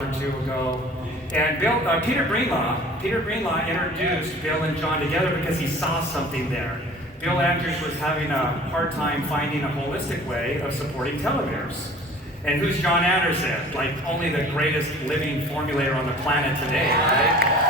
or two ago, and Peter Greenlaw introduced Bill and John together because he saw something there. Bill Andrews was having a hard time finding a holistic way of supporting telomeres. And who's John Anderson? Like only the greatest living formulator on the planet today, right?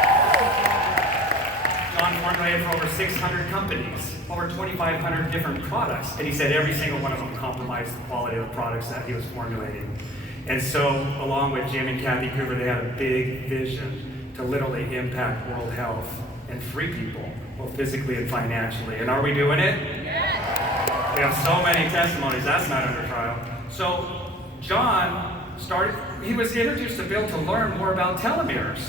John formulated for over 600 companies, over 2,500 different products, and he said every single one of them compromised the quality of the products that he was formulating. And so, along with Jim and Kathy Cooper, they had a big vision to literally impact world health and free people, both physically and financially. And are we doing it? Yeah. We have so many testimonies, that's not under trial. So, John he was introduced to Bill to learn more about telomeres.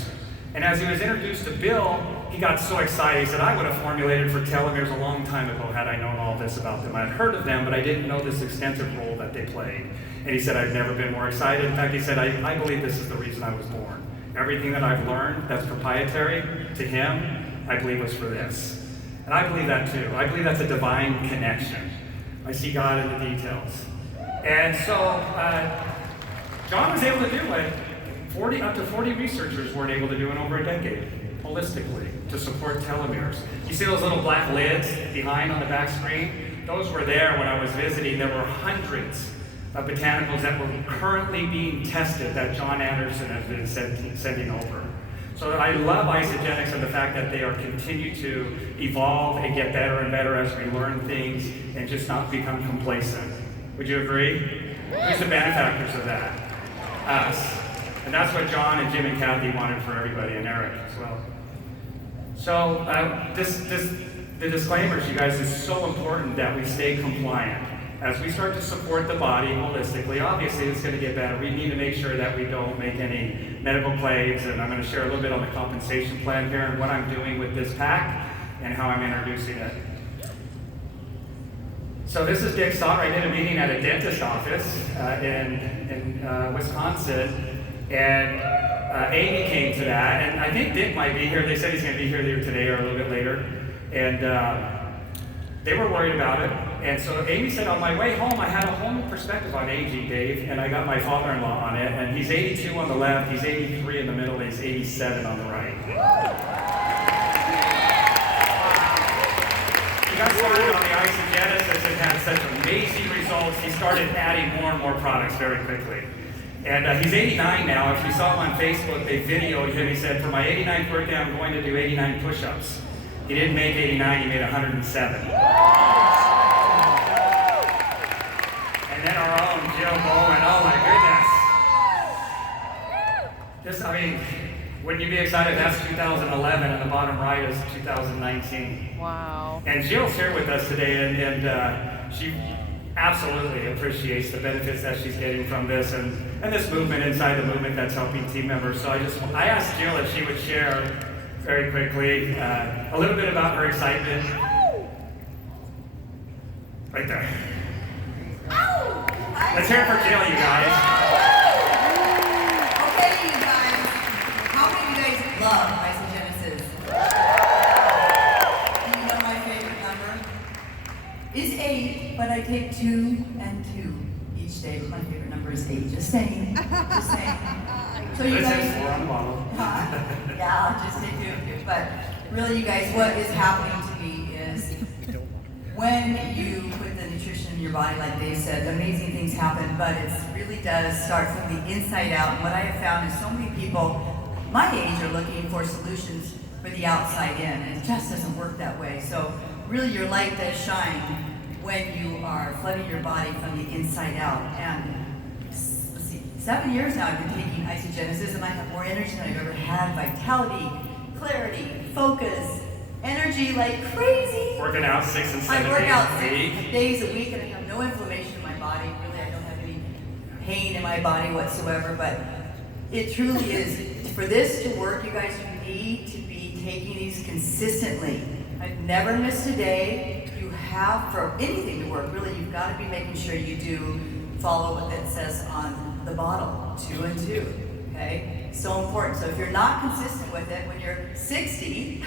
And as he was introduced to Bill, he got so excited. He said, I would have formulated for telomeres a long time ago had I known all this about them. I'd heard of them, but I didn't know this extensive role that they played. And he said, I've never been more excited. In fact, he said, I believe this is the reason I was born. Everything that I've learned that's proprietary to him, I believe was for this. And I believe that too. I believe that's a divine connection. I see God in the details. And so, John was able to do what up to 40 researchers weren't able to do in over a decade, holistically, to support telomeres. You see those little black lids behind on the back screen? Those were there when I was visiting. There were hundreds of botanicals that were currently being tested that John Anderson has been sending over. So I love Isagenix and the fact that they are continue to evolve and get better and better as we learn things and just not become complacent. Would you agree? Who's the benefactors of that? Us. And that's what John and Jim and Kathy wanted for everybody, and Eric as well. So the disclaimers, you guys, is so important that we stay compliant. As we start to support the body holistically, obviously it's going to get better. We need to make sure that we don't make any medical claims, and I'm going to share a little bit on the compensation plan here and what I'm doing with this pack and how I'm introducing it. So this is Dick Sauter. I did a meeting at a dentist office in Wisconsin. And Amy came to that, and I think Dick might be here. They said he's going to be here either today or a little bit later. And they were worried about it. And so Amy said, on my way home, I had a whole new perspective on aging, Dave, and I got my father-in-law on it. And he's 82 on the left, he's 83 in the middle, and he's 87 on the right. He got started on the Isagenesis and had such amazing results. He started adding more and more products very quickly. And he's 89 now. If you saw him on Facebook, they videoed him. He said, for my 89th birthday, I'm going to do 89 push-ups. He didn't make 89, he made 107. And then our own Jill Bowen, oh my goodness. Wouldn't you be excited? That's 2011, and the bottom right is 2019. Wow. And Jill's here with us today, and she absolutely appreciates the benefits that she's getting from this and this movement inside the movement that's helping team members. So I asked Jill if she would share very quickly a little bit about her excitement. Right there. Let's hear it for Jill, you guys. Okay, you guys. How many of you guys love Isagenesis? Do you know my favorite number? Is 8, but I take 2 and 2 each day. My favorite number is 8. Just saying. Just saying. So you guys. 4 on the bottle. Yeah, I'll just take 2 and 2. But really, you guys, what is happening to me is when you put the nutrition in your body, like Dave said, amazing things happen. But it really does start from the inside out. And what I have found is so many people my age are looking for solutions for the outside in, and it just doesn't work that way. So really your light does shine when you are flooding your body from the inside out. And let's see, 7 years now I've been taking Isagenesis, and I have more energy than I've ever had. Vitality, clarity, focus, energy like crazy. Working out 6 and 7 I work out days 6 days a week, and I have no inflammation in my body. Really, I don't have any pain in my body whatsoever, but it truly is. For this to work, you guys, you need to be taking these consistently. I've never missed a day. You have, for anything to work, really, you've got to be making sure you do follow what it says on the bottle, 2 and 2, okay? So important. So if you're not consistent with it when you're 60,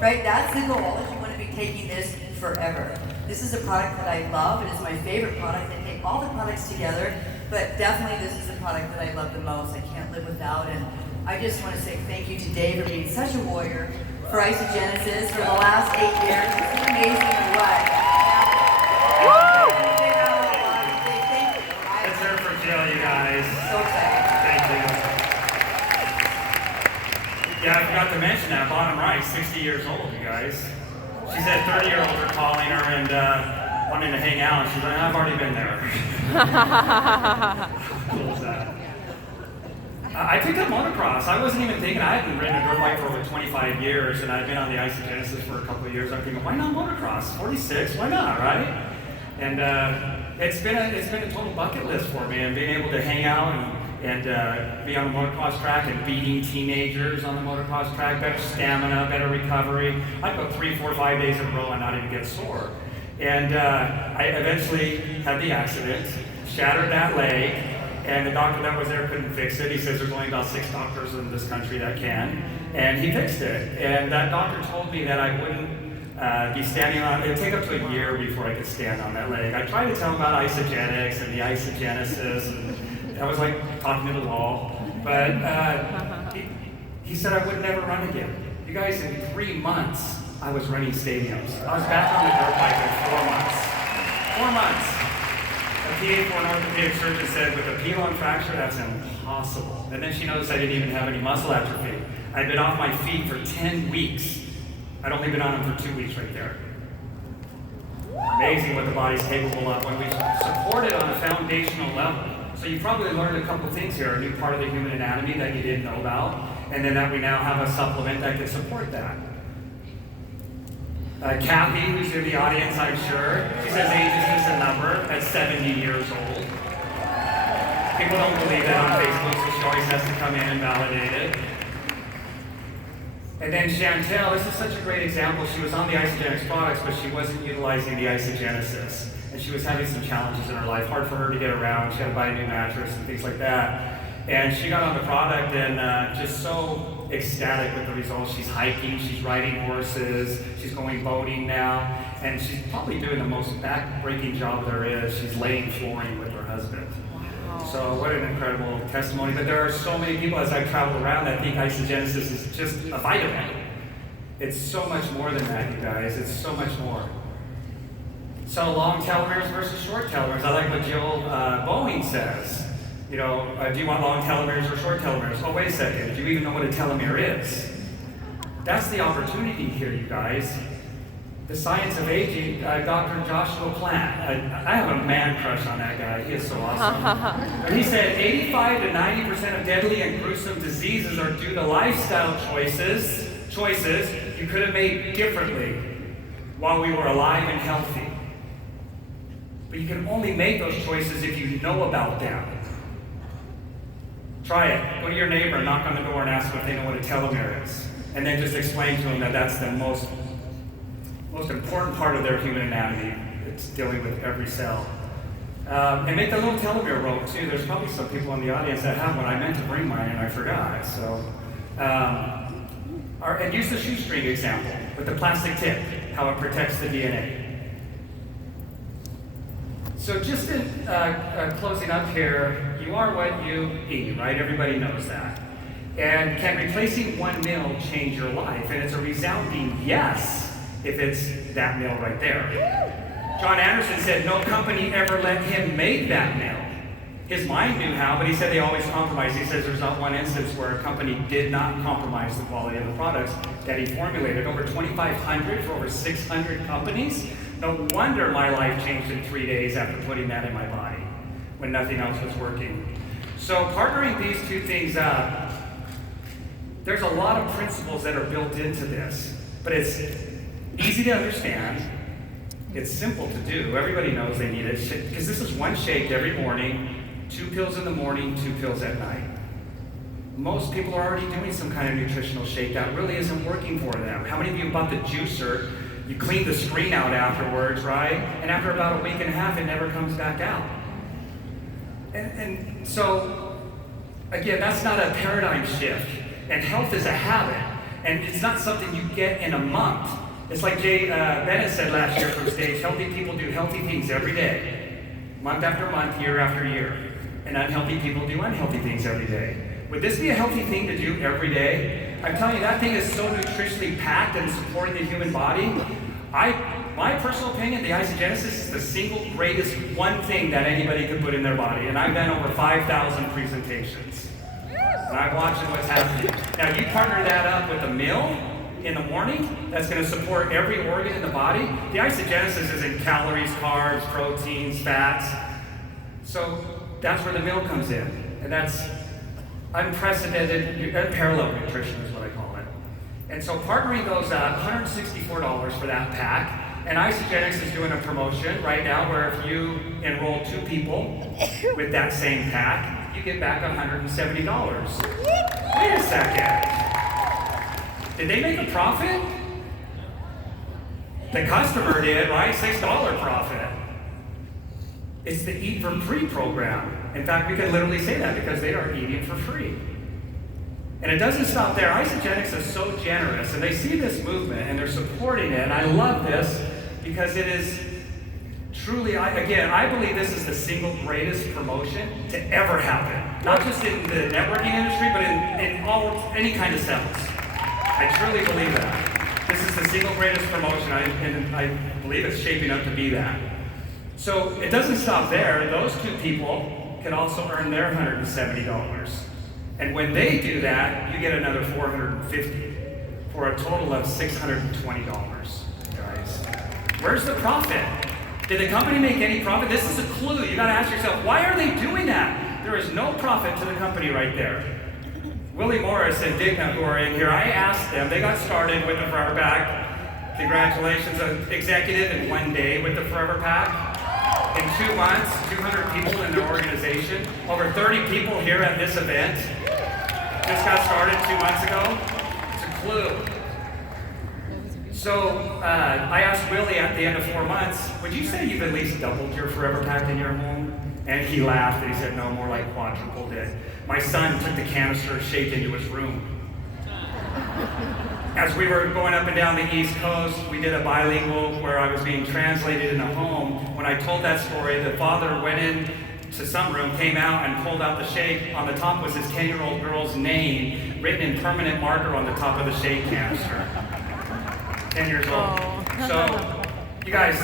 right, that's the goal, is you want to be taking this forever. This is a product that I love. It is my favorite product. I take all the products together but definitely this is the product that I love the most. I can't live without, and I just want to say thank you to Dave for being such a warrior for Isogenesis for the last 8 years. It's amazing or what? Thank you. Let's hear it for Jill, you guys. So excited. Thank you. Yeah, I forgot to mention that, bottom right, 60 years old, you guys. She said 30-year-olds are calling her and wanting to hang out. She's like, I've already been there. Cool as that. I picked up motocross. I wasn't even thinking. I hadn't ridden a dirt bike for over 25 years, and I've been on the Isogenesis for a couple of years. I'm thinking, why not motocross? 46, why not, right? And it's been a total bucket list for me, and being able to hang out and be on the motocross track and beating teenagers on the motocross track, better stamina, better recovery. I'd go 3, 4, 5 days in a row and not even get sore. And I eventually had the accident, shattered that leg, and the doctor that was there couldn't fix it. He says there's only about 6 doctors in this country that can, and he fixed it. And that doctor told me that I wouldn't be standing on, it'd take up to a year before I could stand on that leg. I tried to tell him about Isagenix and the Isogenesis, and I was like talking to the wall, but he said I would never run again. You guys, in 3 months, I was running stadiums. I was back on the dirt bike in 4 months. 4 months. A PA for an orthopedic surgeon said, with a P1 fracture, that's impossible. And then she noticed I didn't even have any muscle atrophy. I'd been off my feet for 10 weeks. I'd only been on them for 2 weeks right there. Amazing what the body's capable of when we support it on a foundational level. So you probably learned a couple things here, a new part of the human anatomy that you didn't know about, and then that we now have a supplement that can support that. Kathy, who's in the audience, I'm sure, she says age is just a number at 70 years old. People don't believe that on Facebook, so she always has to come in and validate it. And then Chantel, this is such a great example. She was on the Isagenix products, but she wasn't utilizing the Isogenesis. And she was having some challenges in her life, hard for her to get around. She had to buy a new mattress and things like that. And she got on the product and just so ecstatic with the results. She's hiking, she's riding horses, she's going boating now, and she's probably doing the most back-breaking job there is. She's laying flooring with her husband. Wow. So what an incredible testimony. But there are so many people as I travel around that think Isogenesis is just a vitamin. It's so much more than that, you guys. It's so much more. So long telomeres versus short telomeres. I like what Jill Boeing says. You know, do you want long telomeres or short telomeres? Oh, wait a second. Do you even know what a telomere is? That's the opportunity here, you guys. The Science of Aging, Dr. Joshua Plant. I have a man crush on that guy. He is so awesome. He said 85 to 90% of deadly and gruesome diseases are due to lifestyle choices you could have made differently while we were alive and healthy. But you can only make those choices if you know about them. Try it. Go to your neighbor, knock on the door, and ask them if they know what a telomere is. And then just explain to them that that's the most important part of their human anatomy. It's dealing with every cell. And make the little telomere rope, too. There's probably some people in the audience that have one. I meant to bring mine, and I forgot. So, and use the shoestring example with the plastic tip, how it protects the DNA. So just in closing up here, you are what you eat, right? Everybody knows that. And can replacing one meal change your life? And it's a resounding yes, if it's that meal right there. John Anderson said no company ever let him make that meal. His mind knew how, but he said they always compromised. He says there's not one instance where a company did not compromise the quality of the products that he formulated. Over 2,500 for over 600 companies. No wonder my life changed in 3 days after putting that in my body when nothing else was working. So partnering these two things up, there's a lot of principles that are built into this, but it's easy to understand. It's simple to do. Everybody knows they need it because this is one shake every morning, 2 pills in the morning, 2 pills at night. Most people are already doing some kind of nutritional shake that really isn't working for them. How many of you bought the juicer? You clean the screen out afterwards, right? And after about a week and a half, it never comes back out. And so, again, that's not a paradigm shift. And health is a habit. And it's not something you get in a month. It's like Jay Bennett said last year from stage, healthy people do healthy things every day, month after month, year after year. and unhealthy people do unhealthy things every day. Would this be a healthy thing to do every day? I'm telling you, that thing is so nutritionally packed and supporting the human body. My personal opinion, the Isogenesis is the single greatest one thing that anybody could put in their body. And I've done over 5,000 presentations. And I'm watching what's happening. Now, you partner that up with a meal in the morning that's going to support every organ in the body. The Isogenesis is in calories, carbs, proteins, fats. So that's where the meal comes in. And that's unprecedented, unparalleled nutrition is what I call it. And so partnering those up, $164 for that pack. And Isogenix is doing a promotion right now where if you enroll 2 people with that same pack, you get back $170. Wait a second. Did they make a profit? The customer did, right? $6 profit. It's the Eat for Free program. In fact, we could literally say that because they are eating for free. And it doesn't stop there. Isogenix is so generous, and they see this movement, and they're supporting it, and I love this because it is truly, I believe this is the single greatest promotion to ever happen. Not just in the networking industry, but in any kind of sales. I truly believe that. This is the single greatest promotion, and I believe it's shaping up to be that. So it doesn't stop there. Those 2 people can also earn their $170. And when they do that, you get another $450 for a total of $620, guys. Where's the profit? Did the company make any profit? This is a clue. You gotta ask yourself, why are they doing that? There is no profit to the company right there. Willie Morris and Digna, who are in here, I asked them, they got started with the Forever Pack. Congratulations, an executive in 1 day with the Forever Pack. In 2 months, 200 people in their organization, over 30 people here at this event. Just got started 2 months ago. It's a clue. So I asked Willie at the end of 4 months, would you say you've at least doubled your Forever Pack in your home? And he laughed and he said, no, more like quadrupled it. My son took the canister shake into his room. As we were going up and down the East Coast, we did a bilingual where I was being translated in a home. When I told that story, the father went in to some room, came out and pulled out the shake. On the top was his 10-year-old girl's name written in permanent marker on the top of the shake canister. 10 years old. So, you guys,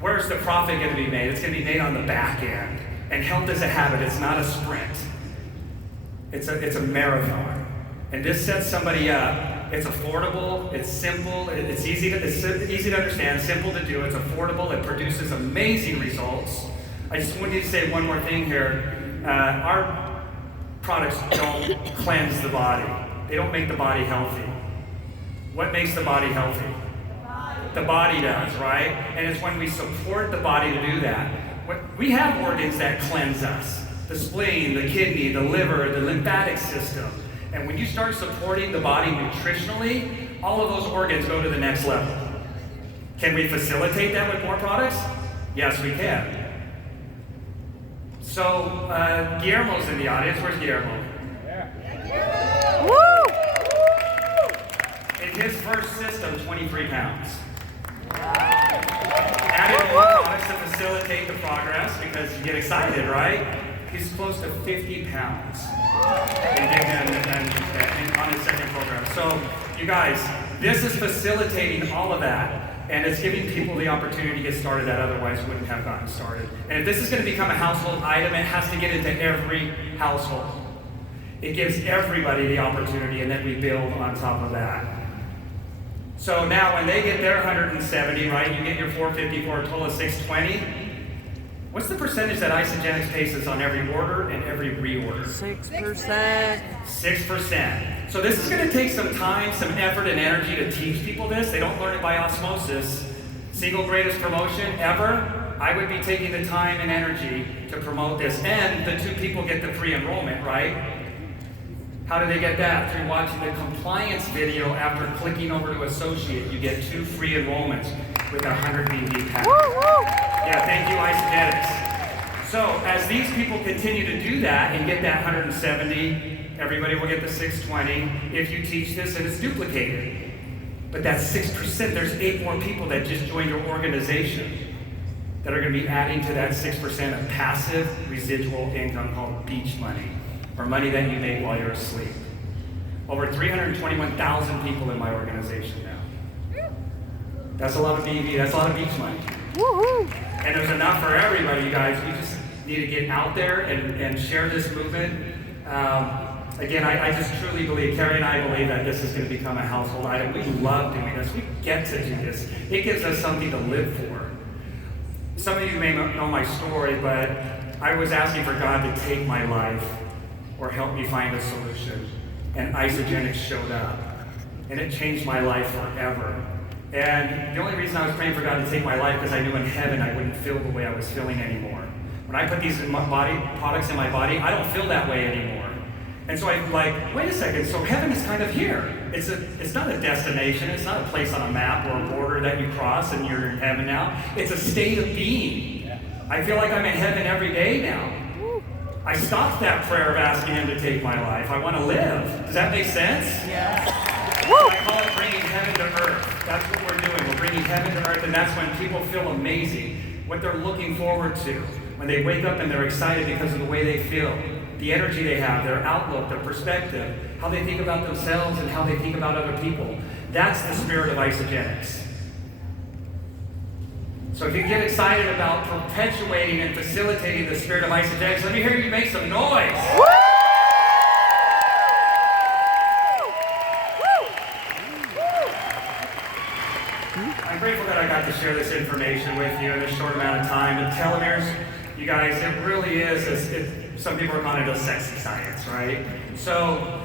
where's the profit going to be made? It's going to be made on the back end. And health is a habit. It's not a sprint. It's a marathon. And this sets somebody up. It's affordable, it's simple, it's easy to understand, simple to do, it's affordable, it produces amazing results. I just wanted to say one more thing here. Our products don't cleanse the body. They don't make the body healthy. What makes the body healthy? The body does, right? And it's when we support the body to do that. We have organs that cleanse us. The spleen, the kidney, the liver, the lymphatic system. And when you start supporting the body nutritionally, all of those organs go to the next level. Can we facilitate that with more products? Yes, we can. So, Guillermo's in the audience. Where's Guillermo? Yeah. Woo! In his first system, 23 pounds. Added more products to facilitate the progress because you get excited, right? He's close to 50 pounds. And on his second program. So, you guys, this is facilitating all of that, and it's giving people the opportunity to get started that otherwise wouldn't have gotten started. And if this is going to become a household item, it has to get into every household. It gives everybody the opportunity, and then we build on top of that. So now when they get their 170, right, you get your 450 for a total of 620. What's the percentage that Isogenix pays on every order and every reorder? 6%. 6%. So this is going to take some time, some effort, and energy to teach people this. They don't learn it by osmosis. Single greatest promotion ever. I would be taking the time and energy to promote this. And the 2 people get the free enrollment, right? How do they get that? Through watching the compliance video after clicking over to associate. You get 2 free enrollments with a 100 BD pack. Woo, woo. Yeah, thank you, Isogenix. So, as these people continue to do that and get that 170, everybody will get the 620 if you teach this and it's duplicated. But that's 6%. There's 8 more people that just joined your organization. that are going to be adding to that 6% of passive residual income called beach money, or money that you make while you're asleep. Over 321,000 people in my organization now. That's a lot of BV, that's a lot of beach money. Woohoo! And there's enough for everybody, you guys. We just need to get out there and share this movement. Again, I just truly believe, Carrie and I believe that this is going to become a household item. We love doing this. We get to do this. It gives us something to live for. Some of you may not know my story, but I was asking for God to take my life or help me find a solution. And Isagenix showed up. And it changed my life forever. And the only reason I was praying for God to take my life because I knew in heaven I wouldn't feel the way I was feeling anymore. When I put these in my body, products in my body, I don't feel that way anymore. And so I'm like, wait a second, so heaven is kind of here. It's not a destination, it's not a place on a map or a border that you cross and you're in heaven now. It's a state of being. I feel like I'm in heaven every day now. I stopped that prayer of asking him to take my life. I want to live. Does that make sense? Yeah. I call it bringing heaven to earth. That's what we're doing. We're bringing heaven to earth, and that's when people feel amazing, what they're looking forward to. When they wake up and they're excited because of the way they feel, the energy they have, their outlook, their perspective, how they think about themselves and how they think about other people. That's the spirit of Isagenix. So if you get excited about perpetuating and facilitating the spirit of Isagenix, let me hear you make some noise. I'm grateful that I got to share this information with you in a short amount of time. And telomeres, you guys, it really is, some people are calling it a sexy science, right? So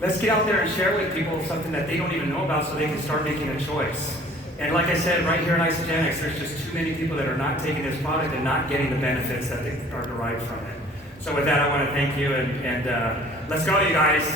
let's get out there and share with people something that they don't even know about so they can start making a choice. And like I said, right here in Isagenix, there's just too many people that are not taking this product and not getting the benefits that they are derived from it. So with that, I want to thank you, and let's go, you guys.